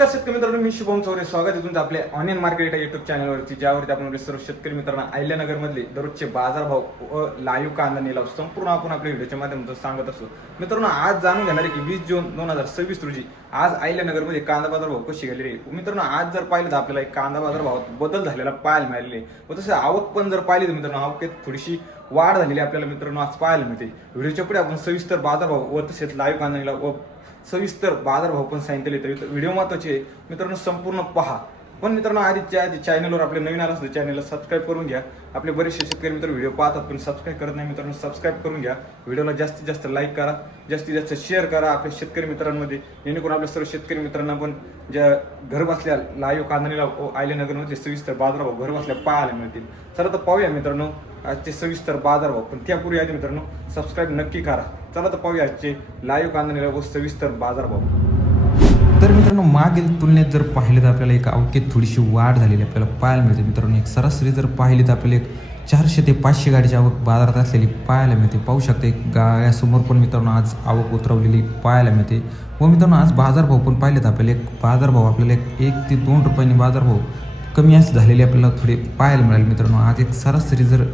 नमस्कार शेतकरी मित्रांनो, मी शुभम चौरे. स्वागत आहे तुमचं आपल्या ऑनियन मार्केट या युट्यूब चॅनलवरती, ज्यावरती आपण सर्व शेतकरी मित्रांना अहिल्यानगर मधले दररोजचे बाजारभाव व लाईव्ह कांदा निलाव संपूर्ण आपण आपल्या व्हिडिओच्या माध्यमातून सांगत असतो. मित्रांनो, आज जाणून घेणार आहे की 20 जून 2026 रोजी आज अहिल्यानगर मध्ये कांदा बाजारभाव कशी गेलेली आहे. मित्रांनो, आज जर पाहिलं तर आपल्याला एक कांदा बाजारभावात बदल झालेला पाहायला मिळालेले व तसं आवक पण जर पाहिली तर मित्रांनो आवकेत थोडीशी वाढ झालेली आपल्याला मित्रांनो आज पाहायला मिळते. व्हिडिओच्या पुढे आपण सविस्तर बाजारभाव व तसेच लाईव्ह कांदा निलाव व सविस्तर बाजारभाव पण सांगितले. तर व्हिडिओ महत्त्वाचे आहे मित्रांनो, संपूर्ण पहा. पण मित्रांनो, आधी चॅनलवर आपले नवीन आला असतं चॅनलला सबस्क्राईब करून घ्या. आपले बरेचसे शेतकरी मित्र व्हिडिओ पाहतात पण सबस्क्राईब करत नाही. मित्रांनो, सबस्क्राईब करून घ्या. व्हिडिओला जास्तीत जास्त लाईक करा, जास्तीत जास्त शेअर करा आपल्या शेतकरी मित्रांमध्ये, जेणेकरून आपल्या सर्व शेतकरी मित्रांना पण ज्या घर बसल्या लाईव्ह कांदा निलाव अहिल्यानगरमध्ये सविस्तर बाजारभाव घर बसल्या पाहायला मिळतील. चला तर पाहूया मित्रांनो आजचे सविस्तर बाजारभाव. पण त्यापूर्वी आधी मित्रांनो सबस्क्राईब नक्की करा. चला तर पाहूया आजचे लाईव्ह कांदा निलाव व सविस्तर बाजारभाव. तर मित्रांनो, मागील तुलनेत जर पाहिले तर आपल्याला एक अवकेत थोडीशी वाढ झालेली आपल्याला पाहायला मिळते. मित्रांनो, एक सरासरी जर पाहिली तर आपल्याला एक 400 ते 500 गाडीची आवक बाजारात असलेली पाहायला मिळते. पाहू शकता एक गाड्यासमोर पण मित्रांनो आज आवक उतरवलेली पाहायला मिळते. व मित्रांनो, आज बाजारभाव पण पाहिले तर आपल्याला एक बाजारभाव आपल्याला 1 ते 2 रुपयांनी बाजारभाव कमी झालेले आपल्याला थोडे पाहायला मिळाले. मित्रांनो, आज एक सरासरी जर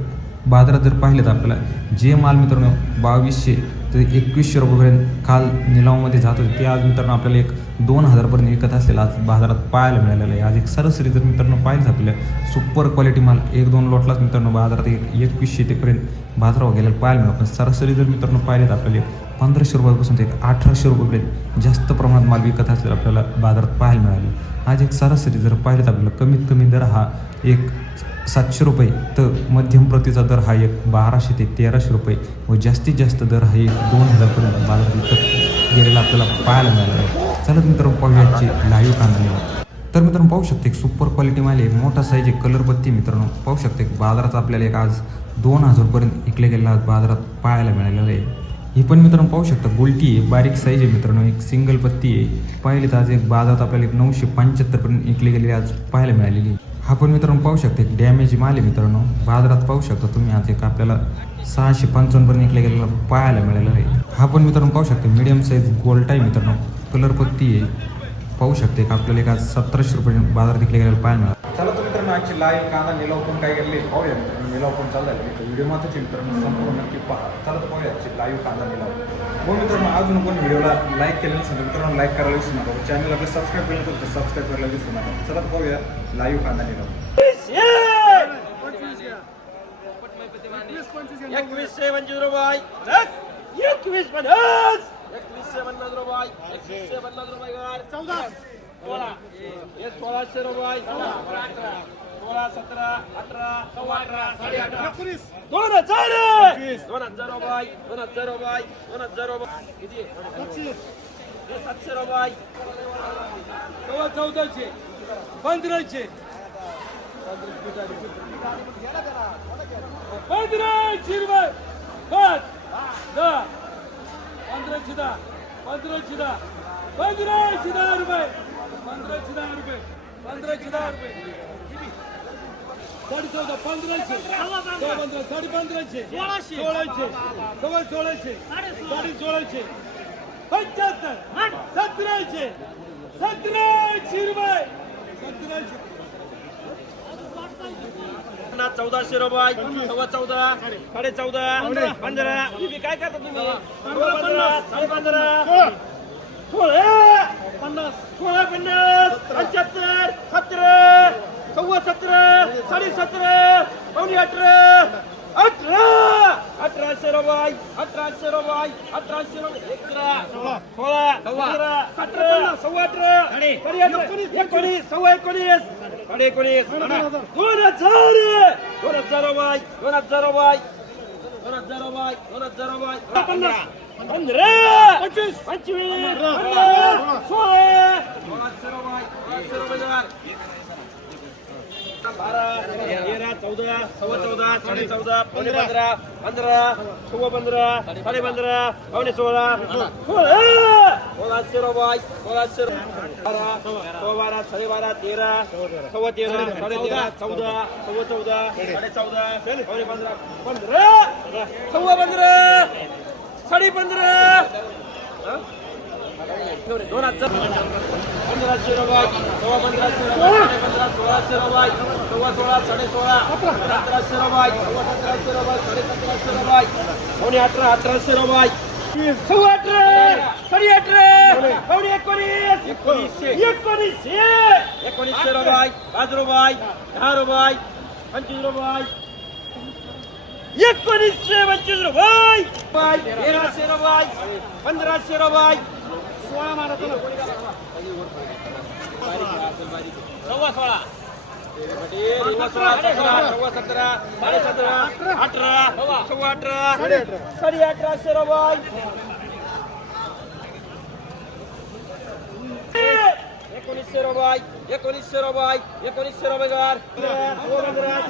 बाजारात जर पाहिलं तर आपल्याला जे माल मित्रांनो 2200 ते 2100 रुपयेपर्यंत काल निलावामध्ये जात होते, ते आज मित्रांनो आपल्याला एक 2000पर्यंत विकत असलेला आज बाजारात पाहायला मिळालेलं आहे. आज एक सरासरी जर मित्रांनो पाहिलं तर आपल्याला सुपर क्वालिटी माल 1-2 लॉटलाच मित्रांनो बाजारात 2100 तेपर्यंत बाजारावर गेलेला पाहायला मिळाला. पण सरासरी जर मित्रांनो पाहिले तर आपल्याला 1500 रुपयापासून ते 1800 रुपयेपर्यंत जास्त प्रमाणात माल विकत असलेला आपल्याला बाजारात पाहायला मिळाले. आज एक सरासरी जर पाहिलं तर आपल्याला कमीत कमी दर हा एक 700 रुपये, तर मध्यम प्रतीचा दर हा एक 1200 ते 1300 रुपये व जास्तीत जास्त दर हा एक 2000पर्यंत बाजारात विकत गेलेला आपल्याला पाहायला मिळाला आहे. चला मित्रांनो पाहूयाची लाईव्ह कांदा निलाव. तर मित्रांनो पाहू शकते एक सुपर क्वालिटी माल आहे, मोठा साईज एक कलरबत्ती. मित्रांनो पाहू शकते बाजारात आपल्याला एक आज 2000पर्यंत विकले गेलेला आज बाजारात पाहायला मिळालेलं आहे. ही पण मित्रांनो पाहू शकता गोल्टी आहे, बारीक साईज आहे. मित्रांनो एक सिंगल पत्ती आहे. पाहिले तर आज एक बाजारात आपल्याला एक 975पर्यंत विकले गेलेले आज पाहायला मिळालेली. हा पण मित्रांनो पाहू शकता एक डॅमेज माल आहे. मित्रांनो बाजारात पाहू शकता तुम्ही आज एक आपल्याला 655पर्यंत विकले गेलेला पाहायला मिळालेला आहे. हा पण मित्रांनो पाहू शकता मीडियम साईज गोल्ट आहे. मित्रांनो कलर पत्ती आहे. पाहू शकते एक आपल्याला एक आज 1700 रुपये बाजारात विकले गेलेला पाहायला मिळाला. चला तर मित्रांनो आजची लाईव्ह कांदा निलाव पण काय गेले पाहूया. निलाव पण चालला आहे, व्हिडिओ महत्त्वाचे मित्रांनो संपूर्ण नक्की पहा. चला तर पाहूया आजची लाईव्ह कांदा निलाव. मग मित्रांनो अजून पण व्हिडिओला लाईक केलं नसेल तर मित्रांनो लाईक करायला विसरू नका. चॅनल आपलं सबस्क्राईब केलं तर सबस्क्राईब करायला विसरू नका. चला तर पाहूया लाईव्ह कांदा निलाव. 2150 रुपये 2150 2150 रुपये 2150 रुपये 14 16 हे 1600 रुपये 16 17 18 18 18 2000 2000 रुपये 2000 रुपये 2000 रुपये किती 700 रुपये 1400 1500 1500 रुपये 5 10 1500 1500 1500 रुपये 1500 रुपये 1500 रुपये 14,500 1500 1500 1600 1600 1600 75 1700 1700 रुपये 1700 1400 रुपये 14 14.5 15 तुम्ही काय करता तुम्ही 15 15.5 16 50 16 50 75 17 17 17 पावणे 18 1800 रुपये 1800 रुपये 1800 रुपये 11 16 17 18 19 सव्वा 19 साडे 19 2000 2000 रुपये 2000 रुपये 2000 रुपये 2000 रुपये 50 15 25 25 16 1600 रुपये 12 13 14 सव्वा 14 साडे 14 पावणे 15 15 सव्वा 15 साडे 15 पावणे 16 1600 रुपये 1600 12 सव्वा 12 साडे 12 13 सव्वा 13 साडे 13 14 सव्वा 14 साडे 14 पावणे 15 15 सव्वा 15 साडे 15 2000 1500 रुपये, सव्वा 1500 रुपये, साडे 1500, 1600 रुपये, सव्वा 16, साडे 16, 1700 रुपये, सव्वा 1700 रुपये, साडे 1700 रुपये, पावणे 18, 1800 रुपये, सव्वा 18, साडे 18, पावणे 19, 1900 रुपये, 5 रुपये, 10 रुपये, 25 रुपये, 1925 रुपये, 1300 रुपये, 1500 रुपये, 16 मारा चला, सव्वा 16, सव्वा 16, 17, सव्वा 17, साडे 17, 18, सव्वा 18, साडे 1800 रुपये, 1900 रुपये, 1900 रुपये, 1900 रुपये घर, 15,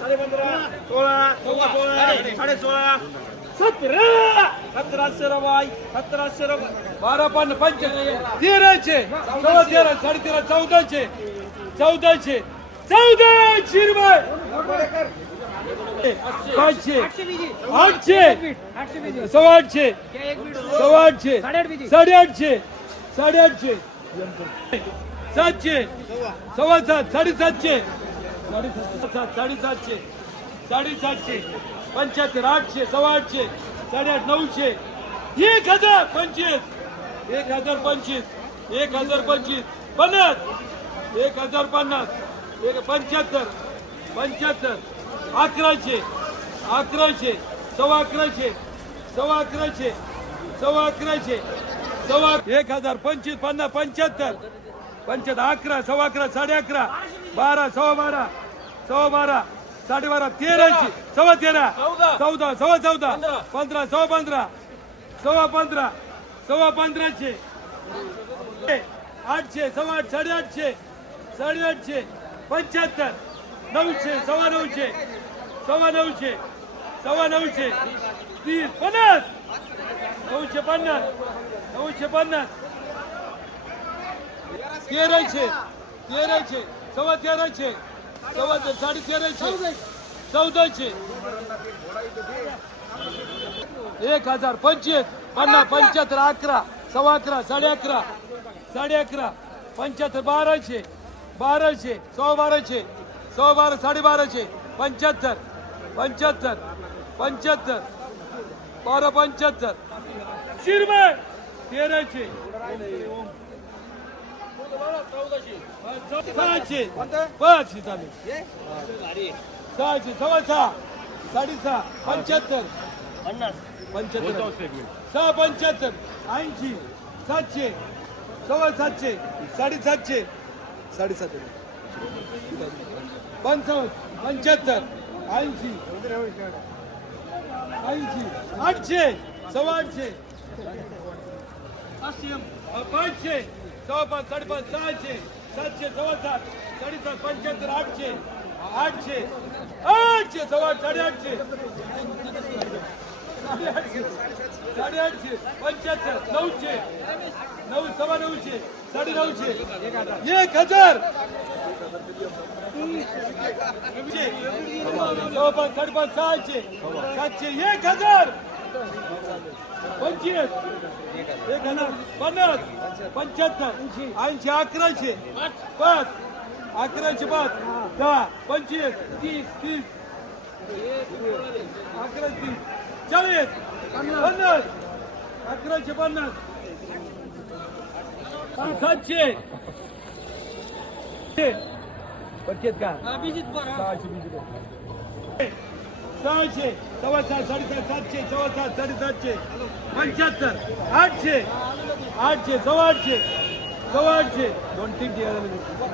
साडे 15, 16, सव्वा 16, साडे 16, 1700 रुपये, 1700 रुपये, 12 पण 1300 सव्वा 13 साडे 13 1400 1400 रुपये 500 800 सव्वा 800 सव्वा 800 साडे 800 साडे 800 700 सव्वा 7 साडे 700 साडे 700 साडे 700 75 800 सव्वा 800 साडे 8 900 1025 1025 1025 50 1050 75 75 1100 1100 सव्वा 1100 सव्वा 1100 सव्वा 1100 सव्वा 1025 50 75 पंचायत 11 सव्वा 11 साडे 11 12 सव्वा 12 सव्वा 12 साडे 12 1300 सव्वा 13 14 सव्वा 14 15 सव्वा 15 सव्वा 15 सव्वा 1500 800 सव्वा 8 साडे 800 साडे 800 75 900 सव्वा 900 सव्वा 900 सव्वा 900 30 50 950 950 1300 1300 सव्वा 1300 सव्वा साडे 1300 1400 1025 50 75 11 सव्वा 11 साडे 11 साडे 11 75 1200 1200 सव्वा 1200 सव्वा 12 साडे 1200 75 75 75 12 75 शिरबे 1300 600 500 चालेल 600 सव्वा 6 साडे 6 75 75 6 75 80 700 सव्वा 700 साडे 700 साडे 700 55 75 80 80 800 सव्वा 800 500 सव्वा 5 साडे 5 600 700 सव्वा 7 साडे 7 75 800 800 800 सव्वा 8 साडे 800 साडे 800 75 900 9 सव्वा 900 साडे 900 1000 सव्वा 5 साडे 5 600 700 1000 25 1050 75 80 1100 5 1100 5 10 25 30 30 1130 40 50 1150 700 बचत का 600 सव्वा 7 साडे 7 700 सव्वा 7 साडे 700 75 800 800 सव्वा 800 2 3